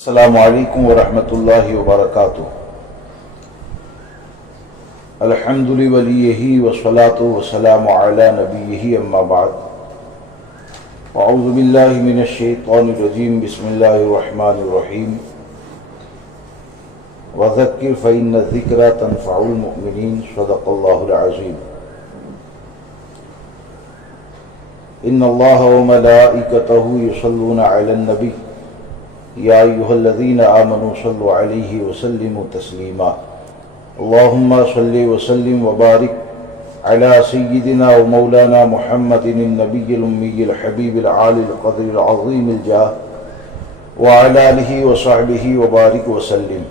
السلام علیکم ورحمۃ اللہ وبرکاتہ۔ الحمد لولیہ والصلاة والسلام علی نبیہ اما بعد۔ اعوذ باللہ من الشیطان الرجیم، بسم اللہ الرحمن الرحیم۔ وذکر فإن الذکرى تنفع المؤمنین، صدق اللہ العظیم۔ ان اللہ وملائکتہ یصلون علی النبی یا ایہا الذین آمنوا صلوا علیہ وسلموا تسلیما۔ اللہم صلی وسلم وبارک علی سیدنا ومولانا محمد النبی الامی الحبیب العالی القدر العظیم الجاہ وعلی آلہ وصحبہ وبارک وسلم۔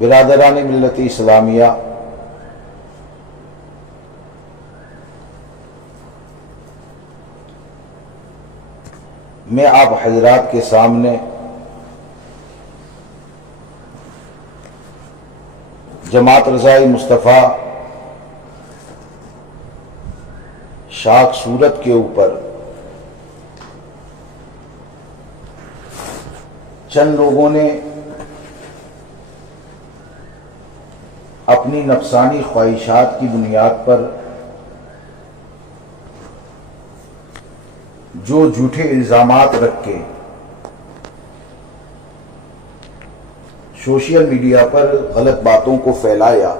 برادران ملت اسلامیہ، میں آپ حضرات کے سامنے جماعت رضائے مصطفیٰ شاخ صورت کے اوپر چند لوگوں نے اپنی نفسانی خواہشات کی بنیاد پر جو جھوٹے الزامات رکھ کے سوشل میڈیا پر غلط باتوں کو پھیلایا،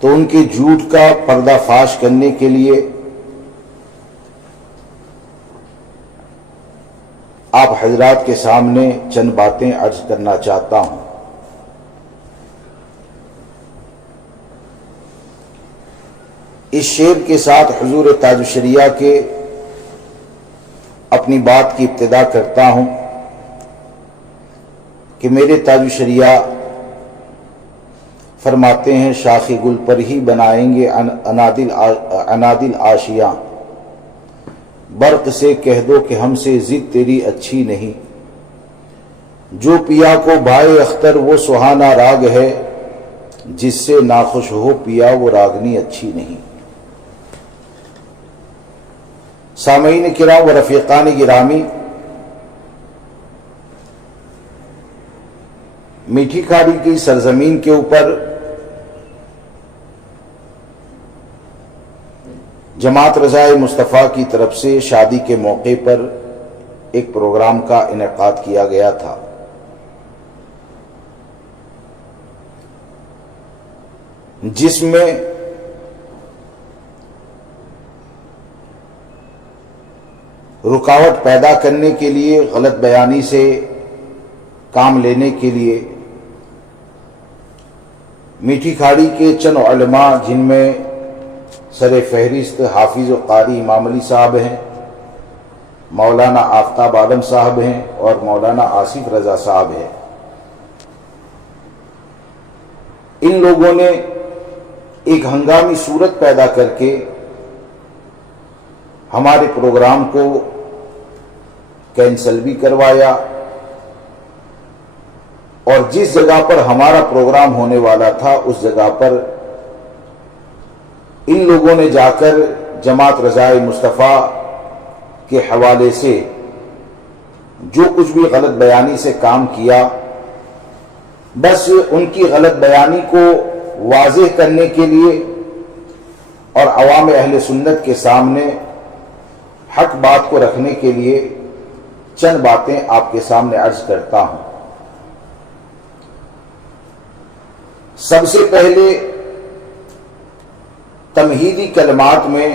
تو ان کے جھوٹ کا پردہ فاش کرنے کے لیے آپ حضرات کے سامنے چند باتیں عرض کرنا چاہتا ہوں۔ اس شعر کے ساتھ حضور تاج الشریعہ کے اپنی بات کی ابتدا کرتا ہوں کہ میرے تاج الشریعہ فرماتے ہیں، شاخ گل پر ہی بنائیں گے انادل آشیاں، برق سے کہہ دو کہ ہم سے ضد تیری اچھی نہیں، جو پیا کو بھائے اختر وہ سہانا راگ ہے، جس سے ناخوش ہو پیا وہ راگنی اچھی نہیں۔ سامعین کرام و رفیقان گرامی، میٹھی کھاڑی کی سرزمین کے اوپر جماعت رضائے مصطفیٰ کی طرف سے شادی کے موقع پر ایک پروگرام کا انعقاد کیا گیا تھا۔ جس میں رکاوٹ پیدا کرنے کے لیے، غلط بیانی سے کام لینے کے لیے میٹھی کھاڑی کے چند علماء، جن میں سر فہرست حافظ و قاری امام علی صاحب ہیں، مولانا آفتاب عالم صاحب ہیں اور مولانا آصف رضا صاحب ہیں، ان لوگوں نے ایک ہنگامی صورت پیدا کر کے ہمارے پروگرام کو کینسل بھی کروایا، اور جس جگہ پر ہمارا پروگرام ہونے والا تھا اس جگہ پر ان لوگوں نے جا کر جماعت رضائے مصطفیٰ کے حوالے سے جو کچھ بھی غلط بیانی سے کام کیا، بس ان کی غلط بیانی کو واضح کرنے کے لیے اور عوام اہل سنت کے سامنے حق بات کو رکھنے کے لیے چند باتیں آپ کے سامنے عرض کرتا ہوں۔ سب سے پہلے تمہیدی کلمات میں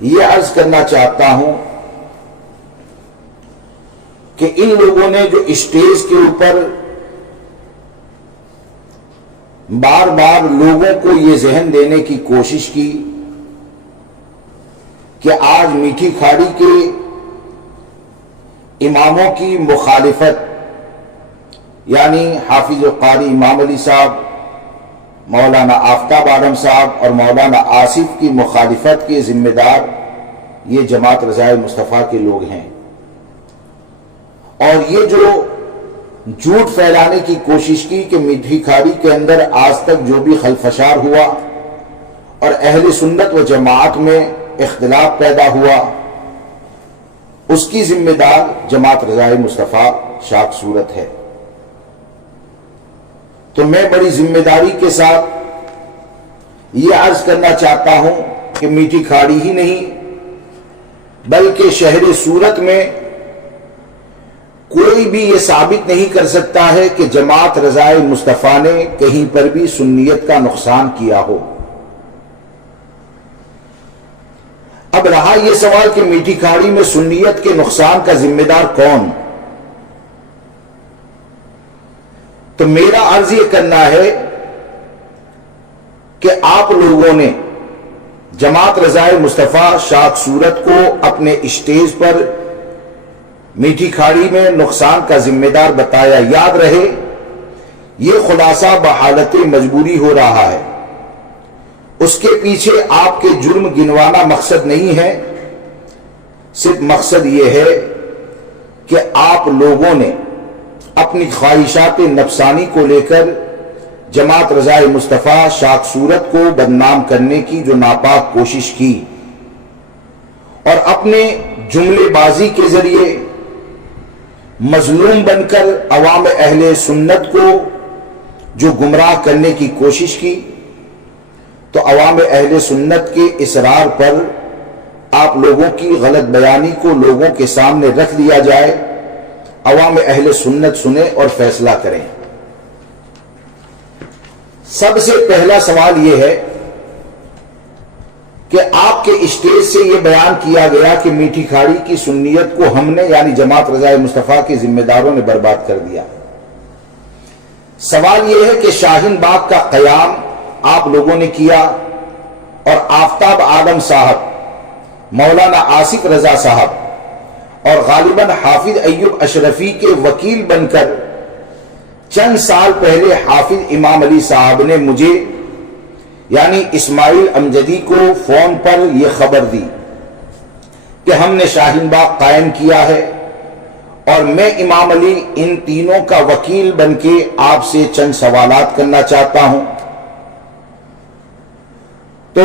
یہ عرض کرنا چاہتا ہوں کہ ان لوگوں نے جو اسٹیج کے اوپر بار بار لوگوں کو یہ ذہن دینے کی کوشش کی کہ آج میٹھی کھاڑی کے اماموں کی مخالفت، یعنی حافظ و قاری امام علی صاحب، مولانا آفتاب عالم صاحب اور مولانا آصف کی مخالفت کے ذمہ دار یہ جماعت رضائے مصطفیٰ کے لوگ ہیں، اور یہ جو جھوٹ پھیلانے کی کوشش کی کہ میٹھی کھاڑی کے اندر آج تک جو بھی خلفشار ہوا اور اہل سنت و جماعت میں اختلاف پیدا ہوا، اس کی ذمہ دار جماعت رضائے مصطفیٰ شاک صورت ہے۔ تو میں بڑی ذمہ داری کے ساتھ یہ عرض کرنا چاہتا ہوں کہ میٹھی کھاڑی ہی نہیں بلکہ شہر صورت میں کوئی بھی یہ ثابت نہیں کر سکتا ہے کہ جماعت رضائے مصطفیٰ نے کہیں پر بھی سنیت کا نقصان کیا ہو۔ اب رہا یہ سوال کہ میٹھی کھاڑی میں سنیت کے نقصان کا ذمہ دار کون؟ تو میرا عرض یہ کرنا ہے کہ آپ لوگوں نے جماعت رضائے مصطفیٰ شاک صورت کو اپنے اسٹیج پر میٹھی کھاڑی میں نقصان کا ذمہ دار بتایا۔ یاد رہے یہ خلاصہ بحالت مجبوری ہو رہا ہے، اس کے پیچھے آپ کے جرم گنوانا مقصد نہیں ہے، صرف مقصد یہ ہے کہ آپ لوگوں نے اپنی خواہشات نفسانی کو لے کر جماعت رضائے مصطفیٰ شاک صورت کو بدنام کرنے کی جو ناپاک کوشش کی، اور اپنے جملے بازی کے ذریعے مظلوم بن کر عوام اہل سنت کو جو گمراہ کرنے کی کوشش کی، تو عوام اہل سنت کے اصرار پر آپ لوگوں کی غلط بیانی کو لوگوں کے سامنے رکھ دیا جائے، عوام اہل سنت سنیں اور فیصلہ کریں۔ سب سے پہلا سوال یہ ہے کہ آپ کے اسٹیج سے یہ بیان کیا گیا کہ میٹھی کھاڑی کی سنیت کو ہم نے یعنی جماعت رضائے مصطفیٰ کے ذمہ داروں نے برباد کر دیا۔ سوال یہ ہے کہ شاہین باغ کا قیام آپ لوگوں نے کیا، اور آفتاب عالم صاحب، مولانا آصف رضا صاحب اور غالباً حافظ ایوب اشرفی کے وکیل بن کر چند سال پہلے حافظ امام علی صاحب نے مجھے یعنی اسماعیل امجدی کو فون پر یہ خبر دی کہ ہم نے شاہین باغ قائم کیا ہے، اور میں امام علی ان تینوں کا وکیل بن کے آپ سے چند سوالات کرنا چاہتا ہوں۔ تو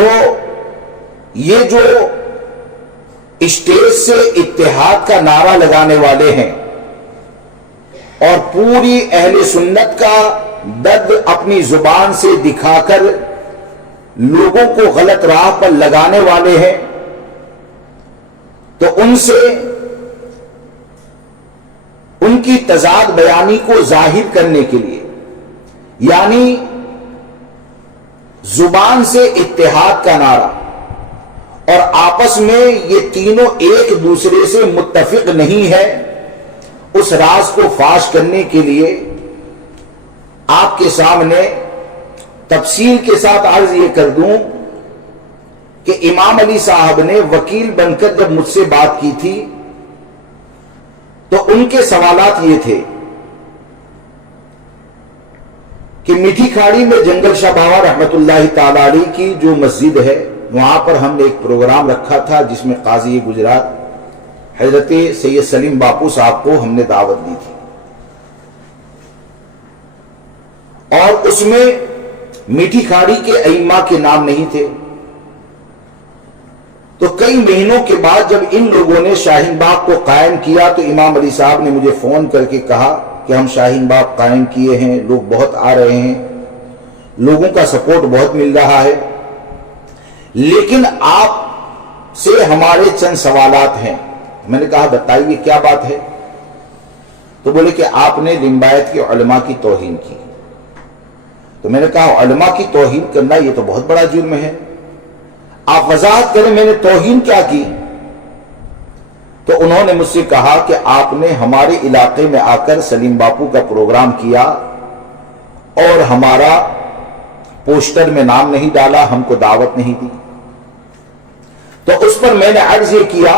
یہ جو اسٹیج سے اتحاد کا نعرہ لگانے والے ہیں اور پوری اہل سنت کا درد اپنی زبان سے دکھا کر لوگوں کو غلط راہ پر لگانے والے ہیں، تو ان سے ان کی تضاد بیانی کو ظاہر کرنے کے لیے یعنی زبان سے اتحاد کا نعرہ اور آپس میں یہ تینوں ایک دوسرے سے متفق نہیں ہے، اس راز کو فاش کرنے کے لیے آپ کے سامنے تفصیل کے ساتھ عرض یہ کر دوں کہ امام علی صاحب نے وکیل بن کر جب مجھ سے بات کی تھی تو ان کے سوالات یہ تھے کہ میٹھی کھاڑی میں جنگل شاہ باوا رحمت اللہ تعالی علیہ کی جو مسجد ہے وہاں پر ہم نے ایک پروگرام رکھا تھا جس میں قاضی گجرات حضرت سید سلیم باپو صاحب کو ہم نے دعوت دی تھی، اور اس میں میٹھی کھاڑی کے ائمہ کے نام نہیں تھے۔ تو کئی مہینوں کے بعد جب ان لوگوں نے شاہین باغ کو قائم کیا تو امام علی صاحب نے مجھے فون کر کے کہا کہ ہم شاہین باغ قائم کیے ہیں، لوگ بہت آ رہے ہیں، لوگوں کا سپورٹ بہت مل رہا ہے، لیکن آپ سے ہمارے چند سوالات ہیں۔ میں نے کہا بتائیے کیا بات ہے؟ تو بولے کہ آپ نے لمبایت کے علماء کی توہین کی۔ تو میں نے کہا علماء کی توہین کرنا یہ تو بہت بڑا جرم ہے، آپ وضاحت کریں میں نے توہین کیا کی؟ تو انہوں نے مجھ سے کہا کہ آپ نے ہمارے علاقے میں آ کر سلیم باپو کا پروگرام کیا اور ہمارا پوسٹر میں نام نہیں ڈالا، ہم کو دعوت نہیں دی۔ تو اس پر میں نے عرض یہ کیا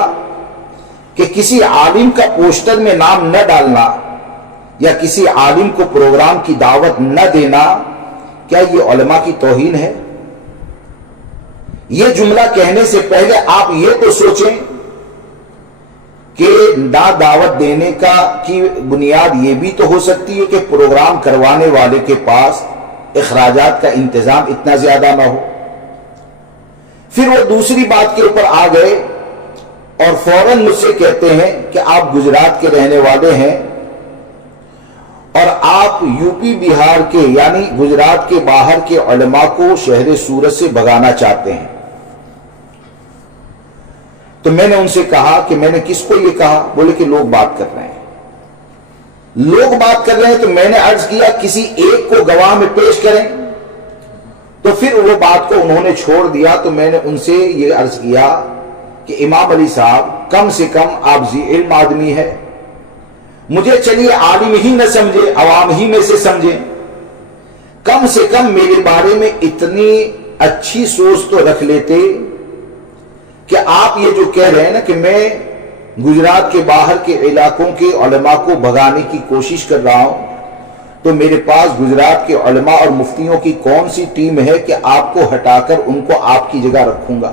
کہ کسی عالم کا پوسٹر میں نام نہ ڈالنا یا کسی عالم کو پروگرام کی دعوت نہ دینا کیا یہ علماء کی توہین ہے؟ یہ جملہ کہنے سے پہلے آپ یہ تو سوچیں کہ نہ دعوت دینے کی بنیاد یہ بھی تو ہو سکتی ہے کہ پروگرام کروانے والے کے پاس اخراجات کا انتظام اتنا زیادہ نہ ہو۔ پھر وہ دوسری بات کے اوپر آ گئے اور فوراً مجھ سے کہتے ہیں کہ آپ گجرات کے رہنے والے ہیں اور آپ یو پی بہار کے یعنی گجرات کے باہر کے علماء کو شہر سورت سے بھگانا چاہتے ہیں۔ تو میں نے ان سے کہا کہ میں نے کس کو یہ کہا؟ بولے کہ لوگ بات کر رہے ہیں۔ لوگ بات کر رہے ہیں تو میں نے عرض کیا کسی ایک کو گواہ میں پیش کریں، تو پھر وہ بات کو انہوں نے چھوڑ دیا۔ تو میں نے ان سے یہ عرض کیا کہ امام علی صاحب کم سے کم آپ ذی علم آدمی ہے، مجھے چلیے عالم ہی نہ سمجھے، عوام ہی میں سے سمجھیں، کم سے کم میرے بارے میں اتنی اچھی سوچ تو رکھ لیتے کہ آپ یہ جو کہہ رہے ہیں نا کہ میں گجرات کے باہر کے علاقوں کے علماء کو بھگانے کی کوشش کر رہا ہوں، تو میرے پاس گجرات کے علماء اور مفتیوں کی کون سی ٹیم ہے کہ آپ کو ہٹا کر ان کو آپ کی جگہ رکھوں گا؟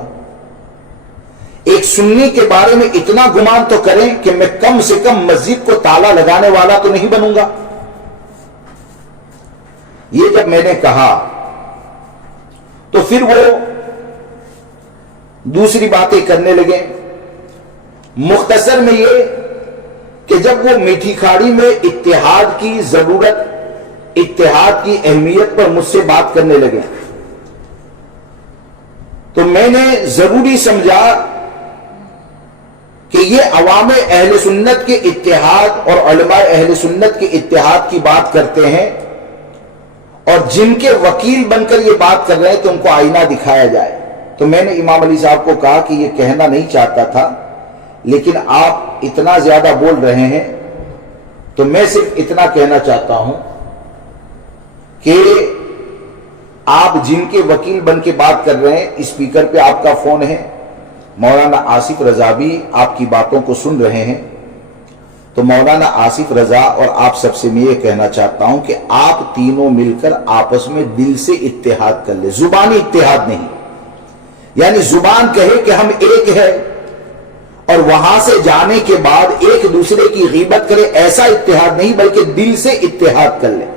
ایک سنی کے بارے میں اتنا گمان تو کریں کہ میں کم سے کم مسجد کو تالا لگانے والا تو نہیں بنوں گا۔ یہ جب میں نے کہا تو پھر وہ دوسری باتیں کرنے لگے۔ مختصر میں یہ کہ جب وہ میٹھی کھاڑی میں اتحاد کی ضرورت، اتحاد کی اہمیت پر مجھ سے بات کرنے لگے، تو میں نے ضروری سمجھا کہ یہ عوام اہل سنت کے اتحاد اور علماء اہل سنت کے اتحاد کی بات کرتے ہیں، اور جن کے وکیل بن کر یہ بات کر رہے ہیں تو ان کو آئینہ دکھایا جائے۔ تو میں نے امام علی صاحب کو کہا کہ یہ کہنا نہیں چاہتا تھا، لیکن آپ اتنا زیادہ بول رہے ہیں تو میں صرف اتنا کہنا چاہتا ہوں کہ آپ جن کے وکیل بن کے بات کر رہے ہیں، اسپیکر پہ آپ کا فون ہے، مولانا آصف رضا بھی آپ کی باتوں کو سن رہے ہیں، تو مولانا آصف رضا اور آپ سب سے میں یہ کہنا چاہتا ہوں کہ آپ تینوں مل کر آپس میں دل سے اتحاد کر لیں، زبانی اتحاد نہیں، یعنی زبان کہے کہ ہم ایک ہے اور وہاں سے جانے کے بعد ایک دوسرے کی غیبت کرے، ایسا اتحاد نہیں، بلکہ دل سے اتحاد کر لیں۔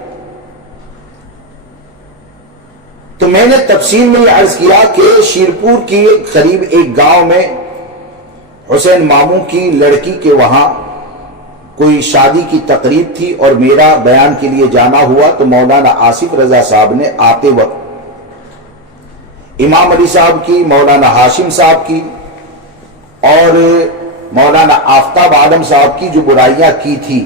تو میں نے تفصیل میں یہ عرض کیا کہ شیرپور کی قریب ایک گاؤں میں حسین ماموں کی لڑکی کے وہاں کوئی شادی کی تقریب تھی اور میرا بیان کے لیے جانا ہوا، تو مولانا آصف رضا صاحب نے آتے وقت امام علی صاحب کی، مولانا ہاشم صاحب کی اور مولانا آفتاب عالم صاحب کی جو برائیاں کی تھی،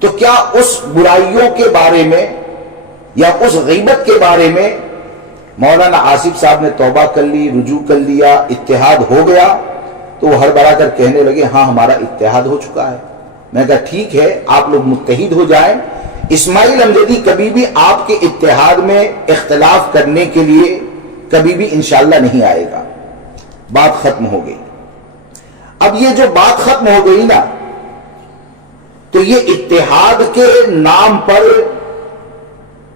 تو کیا اس برائیوں کے بارے میں یا اس غیبت کے بارے میں مولانا آصف صاحب نے توبہ کر لی، رجوع کر لیا، اتحاد ہو گیا؟ تو وہ ہڑبڑا کر کہنے لگے ہاں ہمارا اتحاد ہو چکا ہے۔ میں نے کہا ٹھیک ہے، آپ لوگ متحد ہو جائیں، اسماعیل امجدی کبھی بھی آپ کے اتحاد میں اختلاف کرنے کے لیے کبھی بھی انشاءاللہ نہیں آئے گا۔ بات ختم ہو گئی۔ اب یہ جو بات ختم ہو گئی نا، تو یہ اتحاد کے نام پر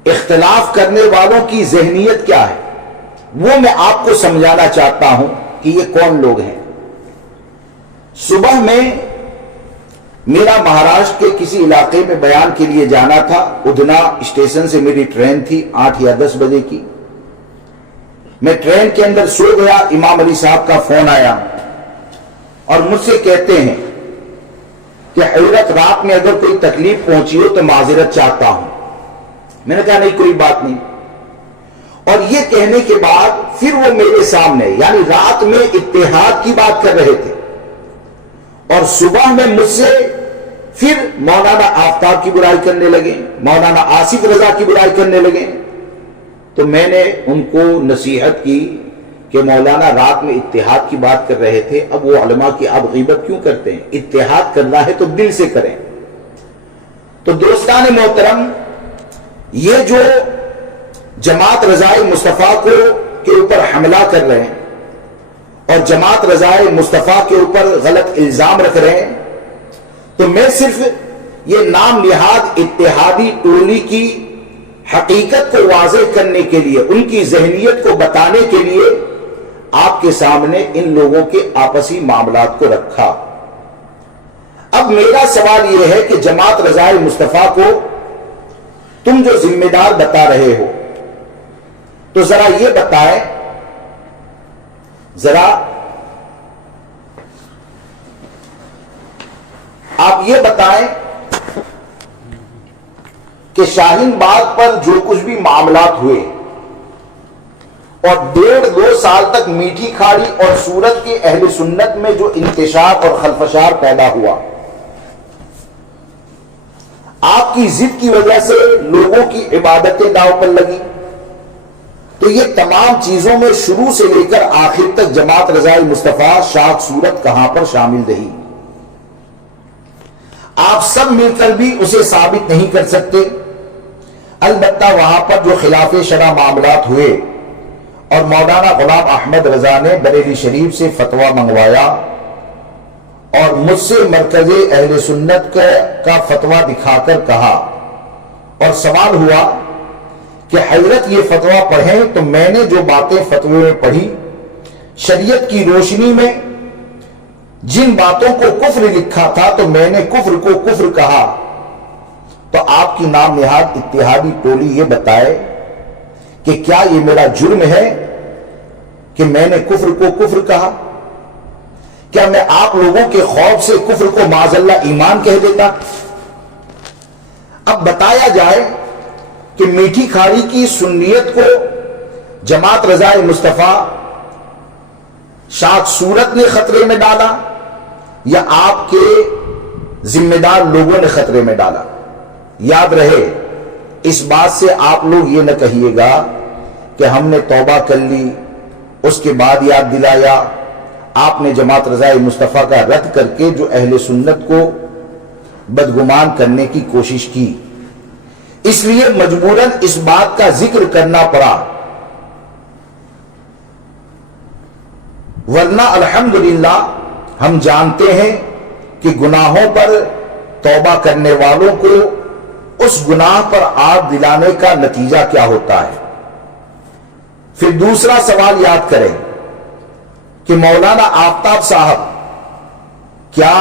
اختلاف کرنے والوں کی ذہنیت کیا ہے وہ میں آپ کو سمجھانا چاہتا ہوں کہ یہ کون لوگ ہیں۔ صبح میں میرا مہاراشٹر کے کسی علاقے میں بیان کے لیے جانا تھا، ادنا اسٹیشن سے میری ٹرین تھی 8 یا 10 بجے کی۔ میں ٹرین کے اندر سو گیا، امام علی صاحب کا فون آیا اور مجھ سے کہتے ہیں کہ حضرت رات میں اگر کوئی تکلیف پہنچی ہو تو معذرت چاہتا ہوں۔ میں نے کہا نہیں کوئی بات نہیں، اور یہ کہنے کے بعد پھر وہ میرے سامنے یعنی رات میں اتحاد کی بات کر رہے تھے، اور صبح میں مجھ سے پھر مولانا آفتاب کی برائی کرنے لگے، مولانا آصف رضا کی برائی کرنے لگے۔ تو میں نے ان کو نصیحت کی کہ مولانا رات میں اتحاد کی بات کر رہے تھے، اب وہ علماء کی آپ غیبت کیوں کرتے ہیں؟ اتحاد کرنا ہے تو دل سے کریں۔ تو دوستان محترم، یہ جو جماعت رضائے مصطفیٰ کے اوپر حملہ کر رہے ہیں اور جماعت رضائے مصطفیٰ کے اوپر غلط الزام رکھ رہے ہیں، تو میں صرف یہ نام نہاد اتحادی ٹولی کی حقیقت کو واضح کرنے کے لیے، ان کی ذہنیت کو بتانے کے لیے آپ کے سامنے ان لوگوں کے آپسی معاملات کو رکھا۔ اب میرا سوال یہ ہے کہ جماعت رضائے مصطفیٰ کو تم جو ذمہ دار بتا رہے ہو، تو ذرا یہ بتائیں ذرا آپ یہ بتائیں کہ شاہین باغ پر جو کچھ بھی معاملات ہوئے اور 1.5-2 سال تک میٹھی کھاڑی اور سورت کے اہل سنت میں جو انتشار اور خلفشار پیدا ہوا، آپ کی ضد کی وجہ سے لوگوں کی عبادتیں داؤ پر لگی، تو یہ تمام چیزوں میں شروع سے لے کر آخر تک جماعت رضائے مصطفیٰ شاخ صورت کہاں پر شامل رہی؟ آپ سب مل کر بھی اسے ثابت نہیں کر سکتے۔ البتہ وہاں پر جو خلاف شرع معاملات ہوئے اور مولانا غلام احمد رضا نے بریلی شریف سے فتویٰ منگوایا اور مجھ سے مرکز اہل سنت کا فتویٰ دکھا کر کہا اور سوال ہوا کہ حضرت یہ فتویٰ پڑھیں، تو میں نے جو باتیں فتوے میں پڑھی شریعت کی روشنی میں جن باتوں کو کفر لکھا تھا تو میں نے کفر کو کفر کہا، تو آپ کی نام نہاد اتحادی ٹولی یہ بتائے کہ کیا یہ میرا جرم ہے کہ میں نے کفر کو کفر کہا؟ کیا میں آپ لوگوں کے خوف سے کفر کو معاذ اللہ ایمان کہہ دیتا؟ اب بتایا جائے کہ میٹھی کھاڑی کی سنیت کو جماعت رضائے مصطفیٰ شاخ صورت نے خطرے میں ڈالا یا آپ کے ذمہ دار لوگوں نے خطرے میں ڈالا؟ یاد رہے اس بات سے آپ لوگ یہ نہ کہیے گا کہ ہم نے توبہ کر لی، اس کے بعد یاد دلایا۔ آپ نے جماعت رضائے مصطفیٰ کا رد کر کے جو اہل سنت کو بدگمان کرنے کی کوشش کی، اس لیے مجبوراً اس بات کا ذکر کرنا پڑا، ورنہ الحمدللہ ہم جانتے ہیں کہ گناہوں پر توبہ کرنے والوں کو اس گناہ پر آگ دلانے کا نتیجہ کیا ہوتا ہے۔ پھر دوسرا سوال یاد کریں کہ مولانا آفتاب صاحب کیا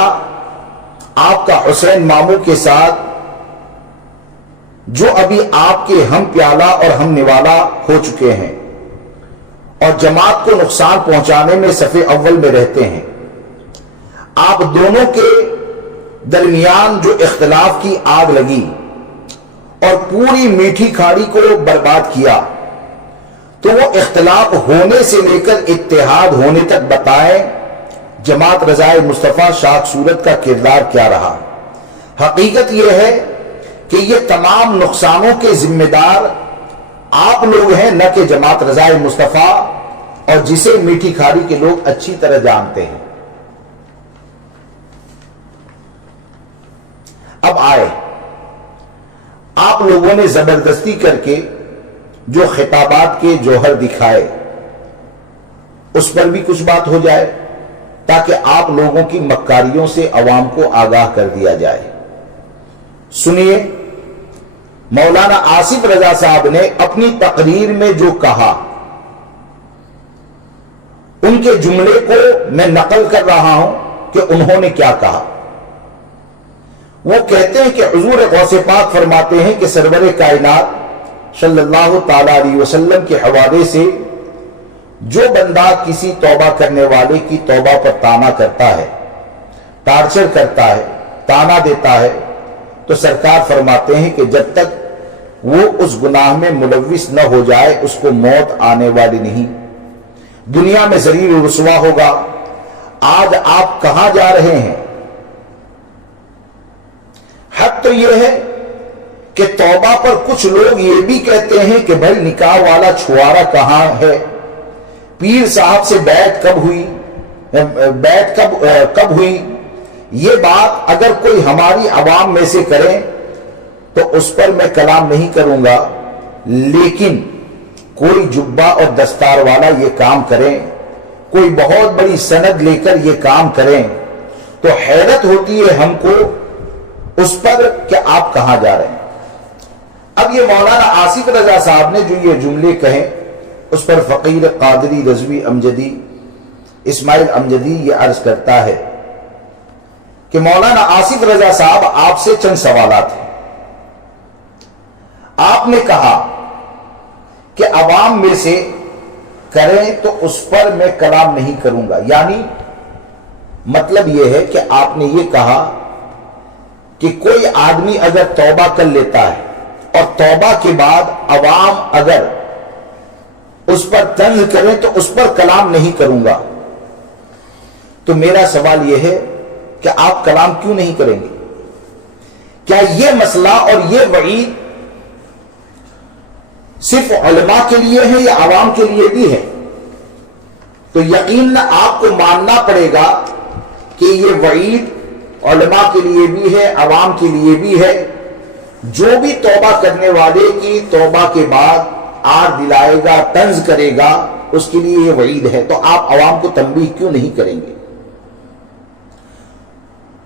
آپ کا حسین ماموں کے ساتھ جو ابھی آپ کے ہم پیالہ اور ہم نوالا ہو چکے ہیں اور جماعت کو نقصان پہنچانے میں صف اول میں رہتے ہیں، آپ دونوں کے درمیان جو اختلاف کی آگ لگی اور پوری میٹھی کھاڑی کو برباد کیا، تو وہ اختلاف ہونے سے لے کر اتحاد ہونے تک بتائیں جماعت رضائے مصطفیٰ شاخ صورت کا کردار کیا رہا؟ حقیقت یہ ہے کہ یہ تمام نقصانوں کے ذمہ دار آپ لوگ ہیں، نہ کہ جماعت رضائے مصطفیٰ، اور جسے میٹھی کھاڑی کے لوگ اچھی طرح جانتے ہیں۔ اب آئے آپ لوگوں نے زبردستی کر کے جو خطابات کے جوہر دکھائے اس پر بھی کچھ بات ہو جائے تاکہ آپ لوگوں کی مکاریوں سے عوام کو آگاہ کر دیا جائے۔ سنیے، مولانا آصف رضا صاحب نے اپنی تقریر میں جو کہا، ان کے جملے کو میں نقل کر رہا ہوں کہ انہوں نے کیا کہا۔ وہ کہتے ہیں کہ حضور غوث پاک فرماتے ہیں کہ سرور کائنات صلی اللہ تعالی علیہ وسلم کے حوالے سے جو بندہ کسی توبہ کرنے والے کی توبہ پر تانا کرتا ہے، ٹارچر کرتا ہے، تانا دیتا ہے، تو سرکار فرماتے ہیں کہ جب تک وہ اس گناہ میں ملوث نہ ہو جائے اس کو موت آنے والی نہیں، دنیا میں ذلیل و رسوا ہوگا۔ آج آپ کہاں جا رہے ہیں؟ حق تو یہ ہے کہ توبہ پر کچھ لوگ یہ بھی کہتے ہیں کہ بھائی نکاح والا چھوارا کہاں ہے، پیر صاحب سے بیعت کب ہوئی۔ یہ بات اگر کوئی ہماری عوام میں سے کرے تو اس پر میں کلام نہیں کروں گا، لیکن کوئی جبہ اور دستار والا یہ کام کریں، کوئی بہت بڑی سند لے کر یہ کام کریں تو حیرت ہوتی ہے ہم کو اس پر کہ آپ کہاں جا رہے ہیں۔ اب یہ مولانا آصف رضا صاحب نے جو یہ جملے کہیں اس پر فقیر قادری رضوی امجدی اسماعیل امجدی یہ عرض کرتا ہے کہ مولانا آصف رضا صاحب آپ سے چند سوالات ہیں۔ آپ نے کہا کہ عوام میں سے کریں تو اس پر میں کلام نہیں کروں گا. یعنی مطلب یہ ہے کہ آپ نے یہ کہا کہ کوئی آدمی اگر توبہ کر لیتا ہے اور توبہ کے بعد عوام اگر اس پر طنز کریں تو اس پر کلام نہیں کروں گا. تو میرا سوال یہ ہے کہ آپ کلام کیوں نہیں کریں گے؟ کیا یہ مسئلہ اور یہ وعید صرف علماء کے لیے ہے یا عوام کے لیے بھی ہے؟ تو یقیناً آپ کو ماننا پڑے گا کہ یہ وعید علماء کے لیے بھی ہے، عوام کے لیے بھی ہے. جو بھی توبہ کرنے والے کی توبہ کے بعد آر دلائے گا، طنز کرے گا، اس کے لیے یہ وعید ہے. تو آپ عوام کو تنبیہ کیوں نہیں کریں گے؟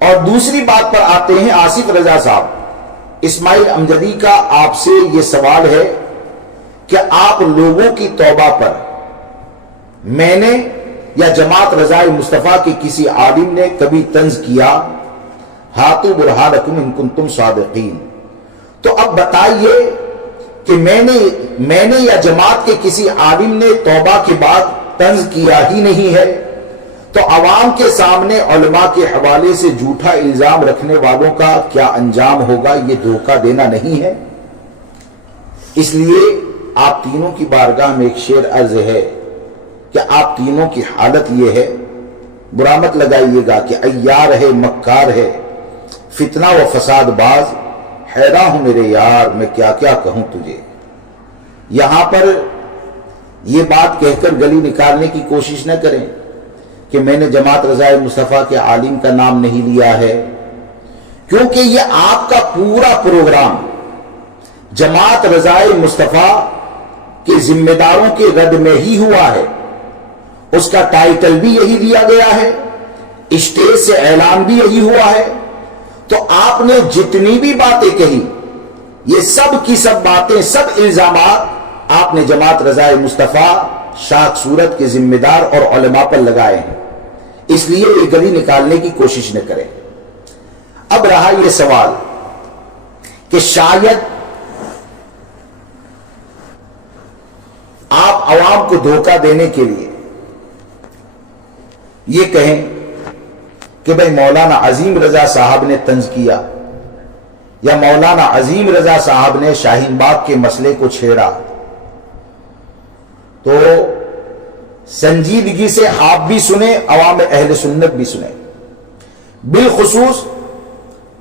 اور دوسری بات پر آتے ہیں آصف رضا صاحب. اسماعیل امجدی کا آپ سے یہ سوال ہے کہ آپ لوگوں کی توبہ پر میں نے یا جماعت رضائے مصطفیٰ کے کسی عالم نے کبھی طنز کیا؟ ہاتھو برہانکم ان کنتم صادقین. تو اب بتائیے کہ میں نے یا جماعت کے کسی عالم نے توبہ کے بعد طنز کیا ہی نہیں ہے، تو عوام کے سامنے علماء کے حوالے سے جھوٹا الزام رکھنے والوں کا کیا انجام ہوگا؟ یہ دھوکہ دینا نہیں ہے؟ اس لیے آپ تینوں کی بارگاہ میں ایک شعر عرض ہے کہ آپ تینوں کی حالت یہ ہے، برا مت لگائیے گا کہ عیار ہے، مکار ہے، فتنہ و فساد باز، حیران ہوں میرے یار میں کیا کیا کہوں تجھے. یہاں پر یہ بات کہہ کر گلی نکالنے کی کوشش نہ کریں کہ میں نے جماعت رضائے مصطفیٰ کے عالم کا نام نہیں لیا ہے، کیونکہ یہ آپ کا پورا پروگرام جماعت رضائے مصطفیٰ کے ذمہ داروں کے رد میں ہی ہوا ہے. اس کا ٹائٹل بھی یہی دیا گیا ہے، اسٹیج سے اعلان بھی یہی ہوا ہے. تو آپ نے جتنی بھی باتیں کہی، یہ سب کی سب باتیں، سب الزامات آپ نے جماعت رضائے مصطفیٰ شاخ صورت کے ذمہ دار اور علماء پر لگائے ہیں. اس لیے یہ گلی نکالنے کی کوشش نہ کریں. اب رہا یہ سوال کہ شاید آپ عوام کو دھوکہ دینے کے لیے یہ کہیں کہ بھئی مولانا عظیم رضا صاحب نے طنز کیا، یا مولانا عظیم رضا صاحب نے شاہین باغ کے مسئلے کو چھیڑا. تو سنجیدگی سے آپ بھی سنیں، عوام اہل سنت بھی سنیں. بالخصوص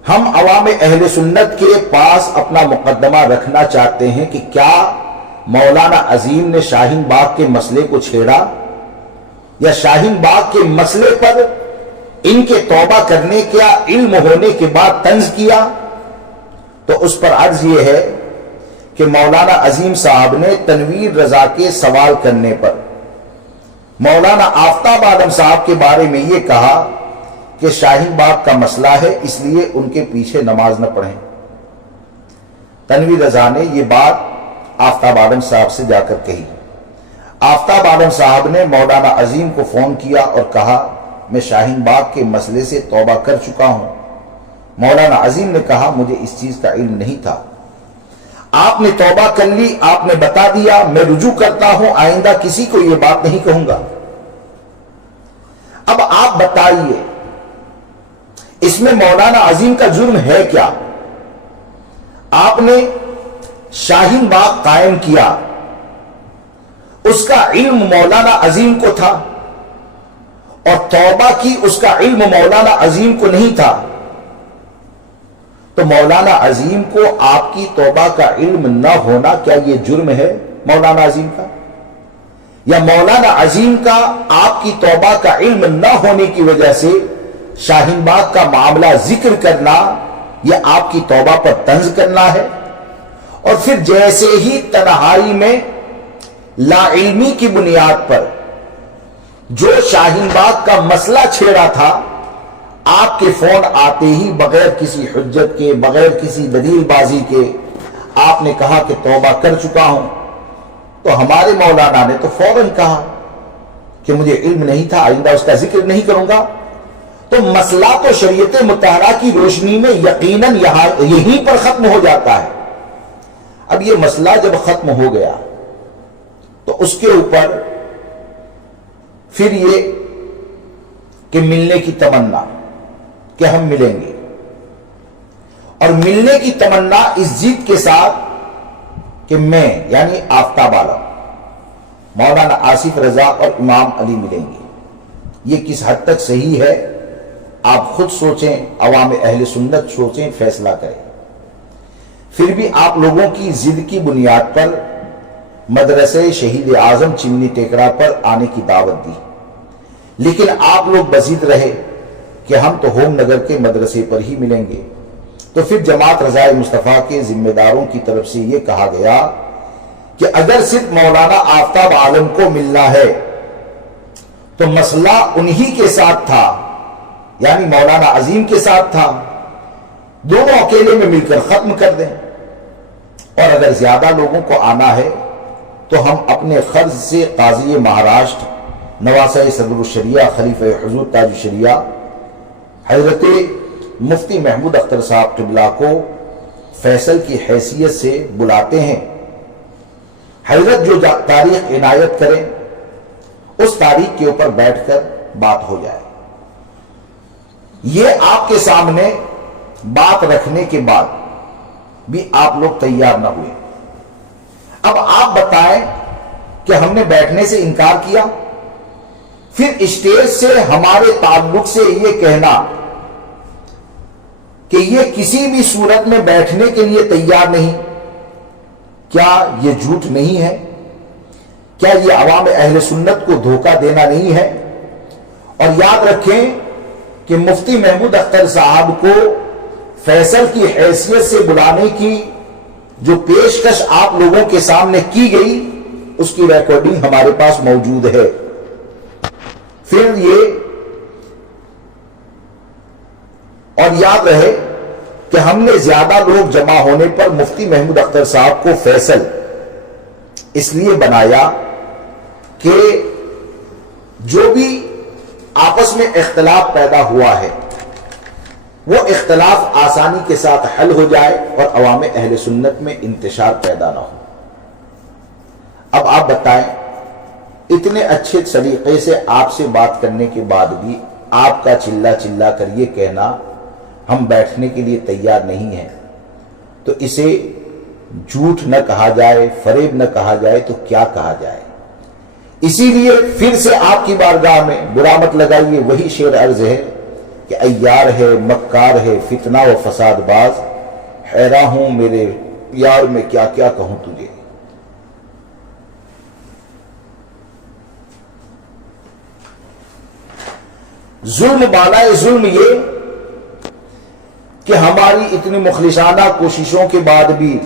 ہم عوام اہل سنت کے پاس اپنا مقدمہ رکھنا چاہتے ہیں کہ کیا مولانا عظیم نے شاہین باغ کے مسئلے کو چھیڑا، یا شاہین باغ کے مسئلے پر ان کے توبہ کرنے کا علم ہونے کے بعد طنز کیا؟ تو اس پر عرض یہ ہے کہ مولانا عظیم صاحب نے تنویر رضا کے سوال کرنے پر مولانا آفتاب عالم صاحب کے بارے میں یہ کہا کہ شاہین باغ کا مسئلہ ہے، اس لیے ان کے پیچھے نماز نہ پڑھیں. تنویر رضا نے یہ بات آفتاب عالم صاحب سے جا کر کہی. آفتاب عالم صاحب نے مولانا عظیم کو فون کیا اور کہا میں شاہین باغ کے مسئلے سے توبہ کر چکا ہوں. مولانا عظیم نے کہا مجھے اس چیز کا علم نہیں تھا. آپ نے توبہ کر لی، آپ نے بتا دیا، میں رجوع کرتا ہوں، آئندہ کسی کو یہ بات نہیں کہوں گا. اب آپ بتائیے اس میں مولانا عظیم کا جرم ہے کیا؟ آپ نے شاہین باغ قائم کیا، اس کا علم مولانا عظیم کو تھا، اور توبہ کی اس کا علم مولانا عظیم کو نہیں تھا. تو مولانا عظیم کو آپ کی توبہ کا علم نہ ہونا کیا یہ جرم ہے مولانا عظیم کا؟ یا مولانا عظیم کا آپ کی توبہ کا علم نہ ہونے کی وجہ سے شاہین باغ کا معاملہ ذکر کرنا یہ آپ کی توبہ پر طنز کرنا ہے؟ اور پھر جیسے ہی تنہائی میں لا علمی کی بنیاد پر جو شاہین باغ کا مسئلہ چھیڑا تھا، آپ کے فون آتے ہی بغیر کسی حجت کے، بغیر کسی دلیل بازی کے آپ نے کہا کہ توبہ کر چکا ہوں. تو ہمارے مولانا نے تو فوراً کہا کہ مجھے علم نہیں تھا، آئندہ اس کا ذکر نہیں کروں گا. تو مسئلہ تو شریعت مطہرہ کی روشنی میں یقیناً یہیں پر ختم ہو جاتا ہے. اب یہ مسئلہ جب ختم ہو گیا تو اس کے اوپر پھر یہ کہ ملنے کی تمنا کہ ہم ملیں گے، اور ملنے کی تمنا اس ضد کے ساتھ کہ میں یعنی آفتاب عالم مولانا آصف رضا اور امام علی ملیں گے، یہ کس حد تک صحیح ہے آپ خود سوچیں، عوام اہل سنت سوچیں، فیصلہ کریں۔ پھر بھی آپ لوگوں کی ضد کی بنیاد پر مدرسے شہید اعظم چمنی ٹیکرا پر آنے کی دعوت دی، لیکن آپ لوگ بضد رہے کہ ہم تو ہوم نگر کے مدرسے پر ہی ملیں گے۔ تو پھر جماعت رضائے مصطفیٰ کے ذمہ داروں کی طرف سے یہ کہا گیا کہ اگر صرف مولانا آفتاب عالم کو ملنا ہے تو مسئلہ انہی کے ساتھ تھا، یعنی مولانا عظیم کے ساتھ تھا، دونوں اکیلے میں مل کر ختم کر دیں، اور اگر زیادہ لوگوں کو آنا ہے تو ہم اپنے قرض سے قاضی مہاراشٹر نواسہ صدر الشریعہ خلیفہ حضور تاج الشریعہ حضرت مفتی محمود اختر صاحب قبلہ کو فیصل کی حیثیت سے بلاتے ہیں۔ حضرت جو تاریخ عنایت کریں اس تاریخ کے اوپر بیٹھ کر بات ہو جائے۔ یہ آپ کے سامنے بات رکھنے کے بعد بھی آپ لوگ تیار نہ ہوئے۔ اب آپ بتائیں کہ ہم نے بیٹھنے سے انکار کیا، پھر اسٹیج سے ہمارے تعلق سے یہ کہنا کہ یہ کسی بھی صورت میں بیٹھنے کے لیے تیار نہیں، کیا یہ جھوٹ نہیں ہے؟ کیا یہ عوام اہل سنت کو دھوکہ دینا نہیں ہے؟ اور یاد رکھیں کہ مفتی محمود اختر صاحب کو فیصل کی حیثیت سے بلانے کی جو پیشکش آپ لوگوں کے سامنے کی گئی اس کی ریکارڈنگ ہمارے پاس موجود ہے۔ پھر یہ اور یاد رہے کہ ہم نے زیادہ لوگ جمع ہونے پر مفتی محمود اختر صاحب کو فیصل اس لیے بنایا کہ جو بھی آپس میں اختلاف پیدا ہوا ہے وہ اختلاف آسانی کے ساتھ حل ہو جائے اور عوام اہل سنت میں انتشار پیدا نہ ہو۔ اب آپ بتائیں، اتنے اچھے سلیقے سے آپ سے بات کرنے کے بعد بھی آپ کا چلا چلا کر یہ کہنا ہم بیٹھنے کے لیے تیار نہیں ہیں، تو اسے جھوٹ نہ کہا جائے، فریب نہ کہا جائے تو کیا کہا جائے؟ اسی لیے پھر سے آپ کی بارگاہ میں برا مت لگائیے، وہی شعر عرض ہے کہ عیار ہے، مکار ہے، فتنہ و فساد باز، حیران ہوں میرے یار میں کیا کیا کہوں تجھے۔ ظلم بالائے ظلم یہ کہ ہماری اتنی مخلصانہ کوششوں کے بعد بھی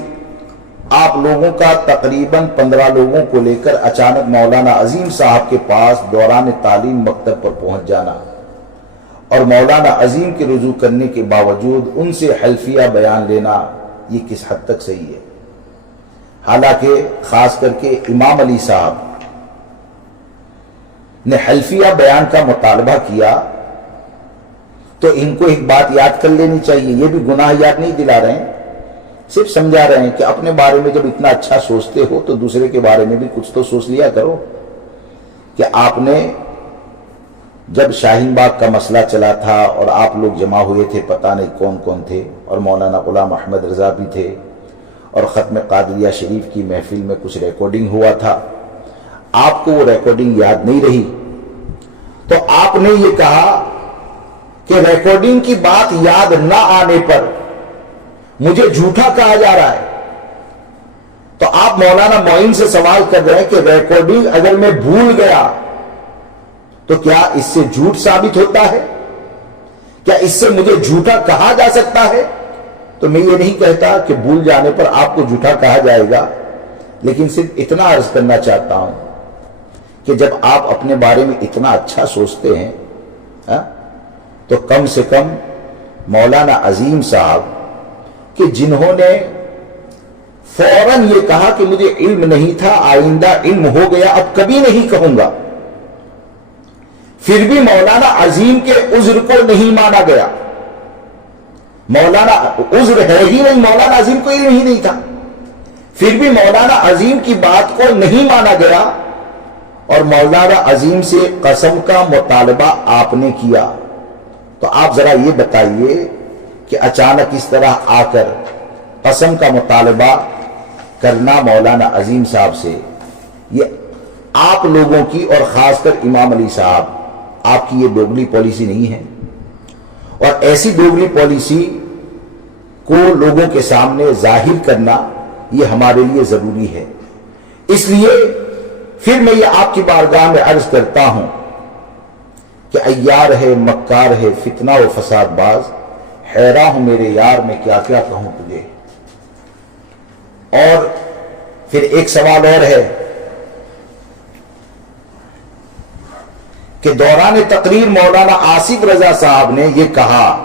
آپ لوگوں کا تقریباً 15 لوگوں کو لے کر اچانک مولانا عظیم صاحب کے پاس دوران تعلیم مکتب پر پہنچ جانا اور مولانا عظیم کے رجوع کرنے کے باوجود ان سے حلفیہ بیان لینا، یہ کس حد تک صحیح ہے؟ حالانکہ خاص کر کے امام علی صاحب نے حلفیہ بیان کا مطالبہ کیا تو ان کو ایک بات یاد کر لینی چاہیے، یہ بھی گناہ یاد نہیں دلا رہے ہیں، صرف سمجھا رہے ہیں کہ اپنے بارے میں جب اتنا اچھا سوچتے ہو تو دوسرے کے بارے میں بھی کچھ تو سوچ لیا کرو کہ آپ نے جب شاہین باغ کا مسئلہ چلا تھا اور آپ لوگ جمع ہوئے تھے، پتہ نہیں کون کون تھے، اور مولانا غلام احمد رضا بھی تھے، اور ختم قادریہ شریف کی محفل میں کچھ ریکارڈنگ ہوا تھا، آپ کو وہ ریکارڈنگ یاد نہیں رہی تو آپ نے یہ کہا کہ ریکارڈنگ کی بات یاد نہ آنے پر مجھے جھوٹا کہا جا رہا ہے۔ تو آپ مولانا معین سے سوال کر رہے ہیں کہ ریکارڈنگ اگر میں بھول گیا تو کیا اس سے جھوٹ ثابت ہوتا ہے؟ کیا اس سے مجھے جھوٹا کہا جا سکتا ہے؟ تو میں یہ نہیں کہتا کہ بھول جانے پر آپ کو جھوٹا کہا جائے گا، لیکن صرف اتنا عرض کرنا چاہتا ہوں کہ جب آپ اپنے بارے میں اتنا اچھا سوچتے ہیں تو کم سے کم مولانا عظیم صاحب کہ جنہوں نے فوراً یہ کہا کہ مجھے علم نہیں تھا، آئندہ علم ہو گیا، اب کبھی نہیں کہوں گا، پھر بھی مولانا عظیم کے عذر کو نہیں مانا گیا۔ مولانا عذر ہے ہی نہیں، مولانا عظیم کو علم ہی نہیں تھا، پھر بھی مولانا عظیم کی بات کو نہیں مانا گیا اور مولانا عظیم سے قسم کا مطالبہ آپ نے کیا، تو آپ ذرا یہ بتائیے کہ اچانک اس طرح آ کر قسم کا مطالبہ کرنا مولانا عظیم صاحب سے، یہ آپ لوگوں کی اور خاص کر امام علی صاحب آپ کی یہ دوگلی پالیسی نہیں ہے؟ اور ایسی دوگلی پالیسی کو لوگوں کے سامنے ظاہر کرنا یہ ہمارے لیے ضروری ہے۔ اس لیے پھر میں یہ آپ کی بارگاہ میں عرض کرتا ہوں کہ عیار ہے، مکار ہے، فتنہ و فساد باز، حیران ہوں میرے یار میں کیا کیا کہوں تجھے۔ اور پھر ایک سوال اور ہے کہ دوران تقریر مولانا آصف رضا صاحب نے یہ کہا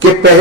کہ پہلے